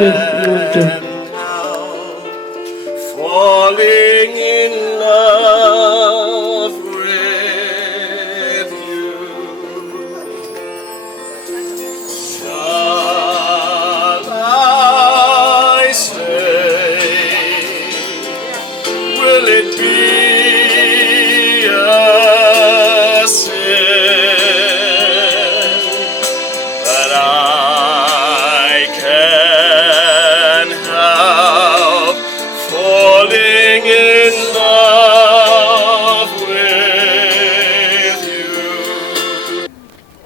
am now falling in love with you. Shall I stay? Will it be a sin that I can help falling in love with you?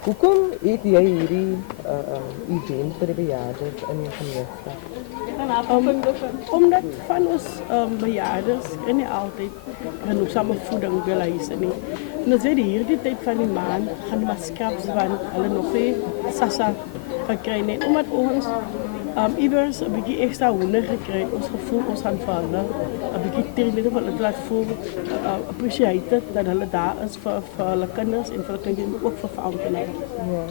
Hoekom het jy hierdie event vir die bejaardes in jou gemeenskap? Omdat van ons bejaardes kan nie altyd genoegsame voeding wil huise nie. En as jy hierdie tyd van die maand gaan die maskraps want hulle nog nie sassa gekry nie. Omdat ons iewers 'n bietjie ekstra hoender gekry het, ons gevoel ons gaan vir hulle 'n bietjie tree van hulle laat voel appreciated dat hulle daar is vir hulle kinders en vir hulle kinders en ook vir ouderdom. Ja.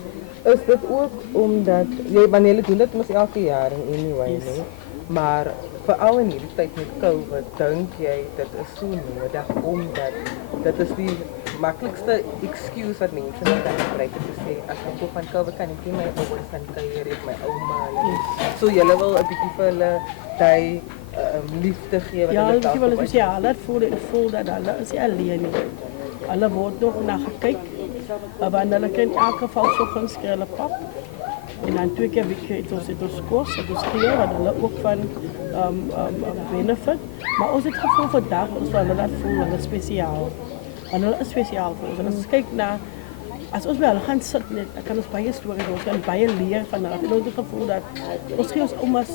Is dit ook omdat wanneer julle doen dit mos elke jaar in anyway, Yes. nee? Maar veral in hierdie tyd met COVID, dink jy dit is so nodig omdat dit is die maklikste excuse wat mense nou kan gebruik om te sê as ek so van COVID kan ek nie my ouers gaan kuier het my ouma hulle. So julle wil 'n bietjie vir hulle daai liefde gee wat Ja, hulle hulle wil op- spesiaal laat voel en voel dat hulle is nie alleen nie. Hulle word nog na gekyk. Want hulle kan in elk geval soggens kry hulle pap. En dan 2 keer 'n week het ons kos, het ons gee wat hulle ook van benefit. Maar ons het gevoel vandag ons wil hulle laat voel hulle is spesiaal. Want hulle is spesiaal vir ons. En as ons kyk na as ons by hulle gaan sit net, dan kan ons baie stories, ons kan baie leer van hulle. En ons het gevoel dat ons gee ons oumas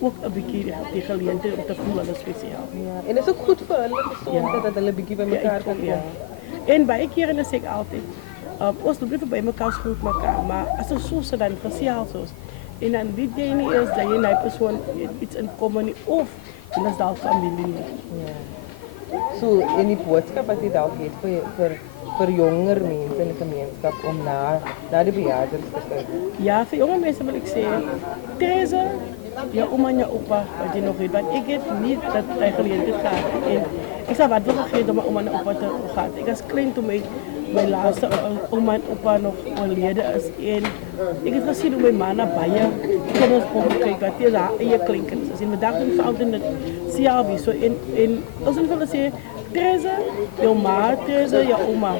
ook 'n bietjie die geleentheid om te voel hulle is spesiaal. Ja, en dit is ook goed vir hulle gesondheid dat hulle bietjie by mekaar kan Ja. kom. En baie kere dan sê ek altyd, ons loop nie by mekaar groet mekaar, maar as ons so sit dan gesels ons. En dan weet jy nie eens dat jy en die persoon iets in kom nie of en is dalk familie nie. Ja. So en die boodskap wat jy dalk het vir jonger mense in die gemeenskap om na die bejaardes te kyk. Ja, vir jonge mense wil ek sê, Teresa, jou ouma en jou oupa wat jy nog het, want ek het nie dat hy geleentheid gehad en ek sal wat wil gegee om my ouma en oupa te gehad. Ek was klein toe my laaste ouma en oupa nog oorlede is en ek het gesien hoe my ma na baie kinders kom kyk wat jy haar eie kleinkinders is en vandag doen vir altyd dit CRB so en ons wil sê Teresa, jou ma, Teresa, jou ouma